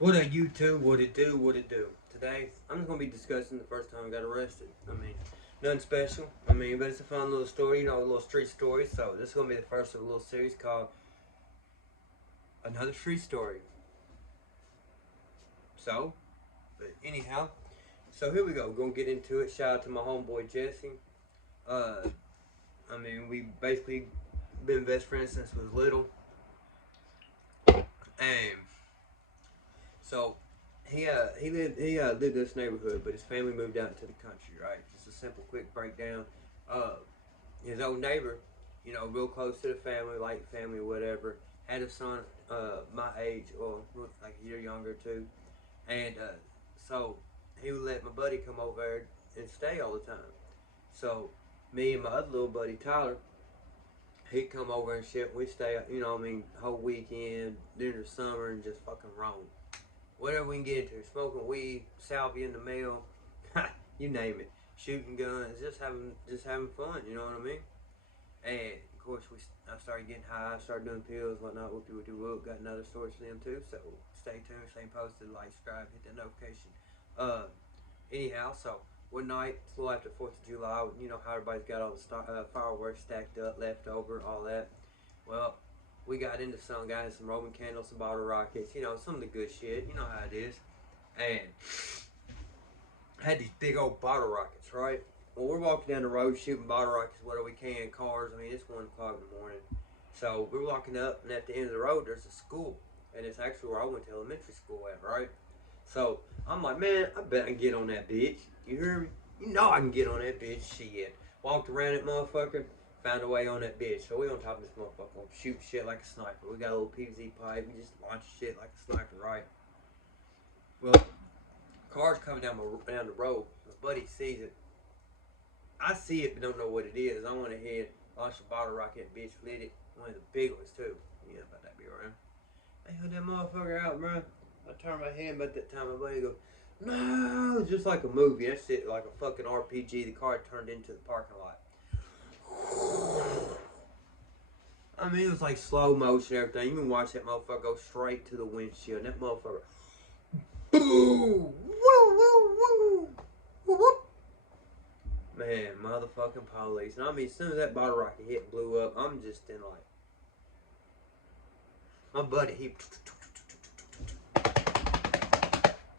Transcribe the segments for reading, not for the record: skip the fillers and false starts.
What a YouTube, what it do, what it do. Today, I'm just going to be discussing the first time I got arrested. Nothing special. But it's a fun little story, a little street story. So, this is going to be the first of a little series called Another Street Story. So, but anyhow, so here we go. We're going to get into it. Shout out to my homeboy Jesse. Uh, we basically been best friends since we was little. And so, he lived in this neighborhood, but his family moved out into the country. Right, just a simple, quick breakdown. Uh, his old neighbor, real close to the family, like family, or whatever, had a son my age or like a year younger too, and so he would let my buddy come over there and stay all the time. So me and my other little buddy Tyler, he'd come over and shit. We stay, whole weekend during the summer and just fucking roam whatever we can get into, smoking weed, salvia in the mail, you name it, shooting guns, just having fun. You know what I mean? And of course, I started getting high, started doing pills, whatnot. Whoopty whoopty whoop. Got another story for them too. So stay tuned, stay posted, like, subscribe, hit that notification. Uh, anyhow, so one night, it's a little after 4th of July. You know how everybody's got all the fireworks stacked up, left over, all that. Well, we got into some guys, some Roman candles, some bottle rockets. Some of the good shit. You know how it is. And I had these big old bottle rockets, right? Well, we're walking down the road shooting bottle rockets, whatever we can, cars. It's 1 o'clock in the morning. So we're walking up, and at the end of the road, there's a school. And it's actually where I went to elementary school at, right? So I'm like, man, I bet I can get on that bitch. You hear me? You know I can get on that bitch. Shit. Walked around that motherfucker, found a way on that bitch. So we on top of this motherfucker, shoot shit like a sniper. We got a little PVC pipe. We just launch shit like a sniper, right? Well, car's coming down the road. My buddy sees it. I see it, but don't know what it is. I went ahead, launched a bottle rocket, bitch, lit it. One of the big ones too. Yeah, about that be around. I held that motherfucker out, bro. I turned my head about that time. My buddy goes, no, just like a movie. That shit like a fucking RPG. The car turned into the parking lot. It was like slow motion, everything. You can watch that motherfucker go straight to the windshield. And that motherfucker, boom, woo, woo, woo, woo, woo. Man, motherfucking police. And as soon as that bottle rocket hit and blew up, I'm just in like, my buddy, he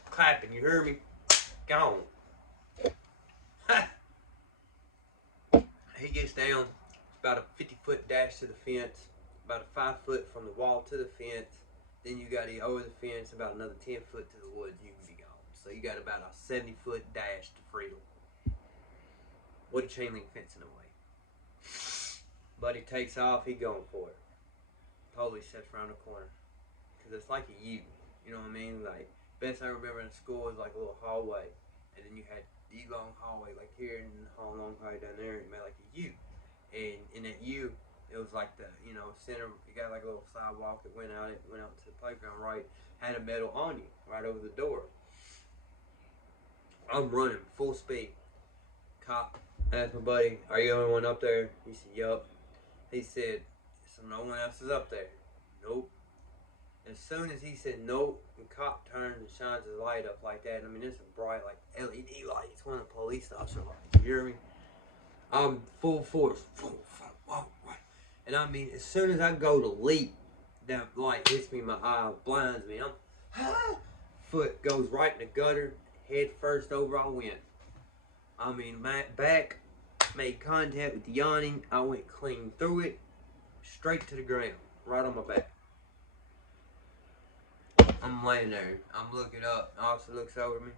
clapping, you hear me? Gone. He gets down, it's about a 50-foot dash to the fence, about a 5 foot from the wall to the fence. Then you got to over the fence, about another 10 foot to the woods, you can be gone. So you got about a 70-foot dash to freedom with a chain link fence in the way. Buddy takes off, he going for it. Police sets around the corner. Because it's like a U. You know what I mean? Like, best I remember in school was like a little hallway. And then you had the long hallway, like here, and the long hallway down there. It made like a U. And in that U, it was like the, center. You got like a little sidewalk that went out. It went out to the playground, right? Had a metal on you, right over the door. I'm running full speed. Cop asked my buddy, "Are you the only one up there?" He said, "Yup." He said, "So no one else is up there?" "Nope." As soon as he said nope, the cop turns and shines his light up like that. It's a bright like LED light. It's one of the police officer lights. You hear me? I'm full force. And as soon as I go to leap, that light hits me in my eye, blinds me. Foot goes right in the gutter, head first over I went. My back made contact with the awning. I went clean through it, straight to the ground, right on my back. I'm laying there. I'm looking up. The officer looks over me.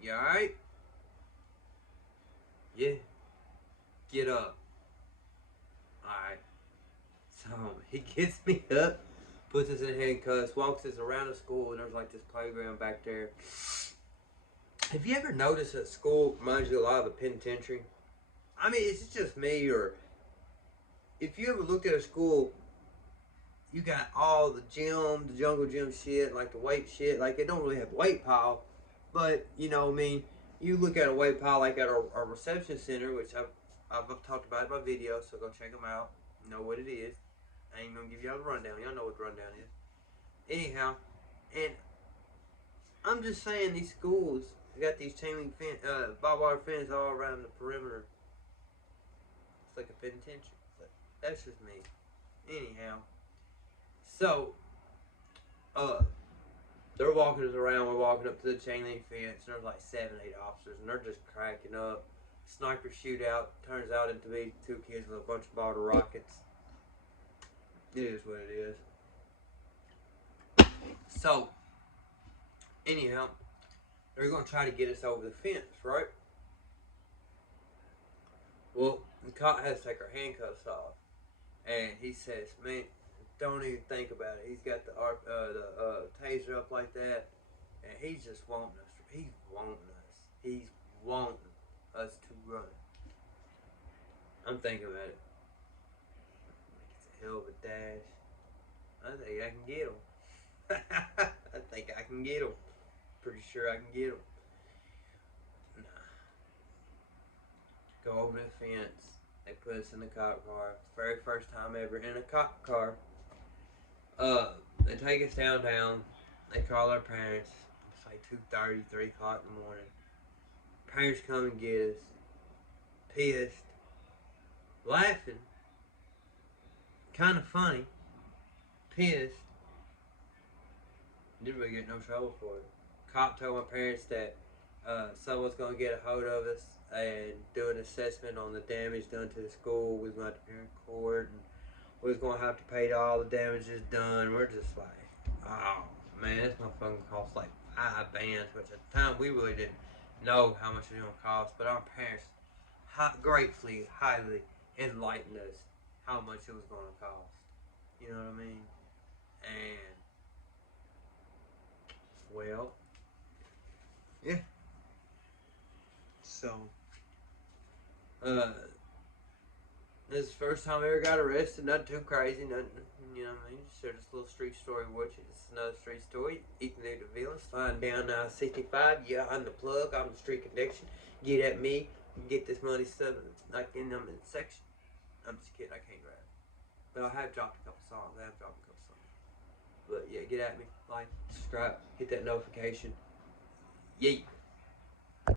"You alright?" "Yeah." "Get up." "Alright." So he gets me up, puts us in handcuffs, walks us around the school, and there's like this playground back there. Have you ever noticed that school reminds you a lot of a penitentiary? Is it just me, or if you ever looked at a school, you got all the gym, the jungle gym shit, like the weight shit, like they don't really have weight pile, but you look at a weight pile like at a reception center, which I've talked about in my video, so go check them out. You know what it is. I ain't gonna give y'all the rundown. Y'all know what the rundown is. Anyhow, and I'm just saying these schools got these chain link barbed wire fence all around the perimeter. It's like a penitentiary. But that's just me. Anyhow, so uh, they're walking us around. We're walking up to the chain link fence, and there's like 7, 8 officers, and they're just cracking up. Sniper shootout turns out to be 2 kids with a bunch of bottle rockets. It is what it is. So, anyhow, they're gonna try to get us over the fence, right? Well, the cop has to take our handcuffs off, and he says, "Man, don't even think about it." He's got the taser up like that, and he's just wanting us. He's wanting us. He's wanting us to run. I'm thinking about it. It's a hell of a dash. I think I can get him. I think I can get him. Pretty sure I can get him. Nah. Go over the fence. They put us in the cop car. Very first time ever in a cop car. They take us downtown. They call our parents. It's like 2:30, 3 o'clock in the morning. Parents come and get us. Pissed. Laughing. Kind of funny. Pissed. Didn't really get no trouble for it. Cop told my parents that someone's going to get a hold of us and do an assessment on the damage done to the school. We was going to have to be in court, and we was going to have to pay all the damages done. We're just like, oh man, this motherfucker cost like 5 bands, which at the time we really didn't know how much it was going to cost. But our parents gratefully, highly enlightened us how much it was going to cost. You know what I mean? And well, yeah. So, this is the first time I ever got arrested. Nothing too crazy. Nothing, you know what I mean? Share this little street story with you. This is another street story. Ethan the Villain, flying down 65. Yeah, I'm the plug. I'm the street connection. Get at me. Get this money stuff like in the section. I'm just kidding. I can't rap. But I have dropped a couple songs. But yeah, get at me. Like, subscribe. Hit that notification. Yeet.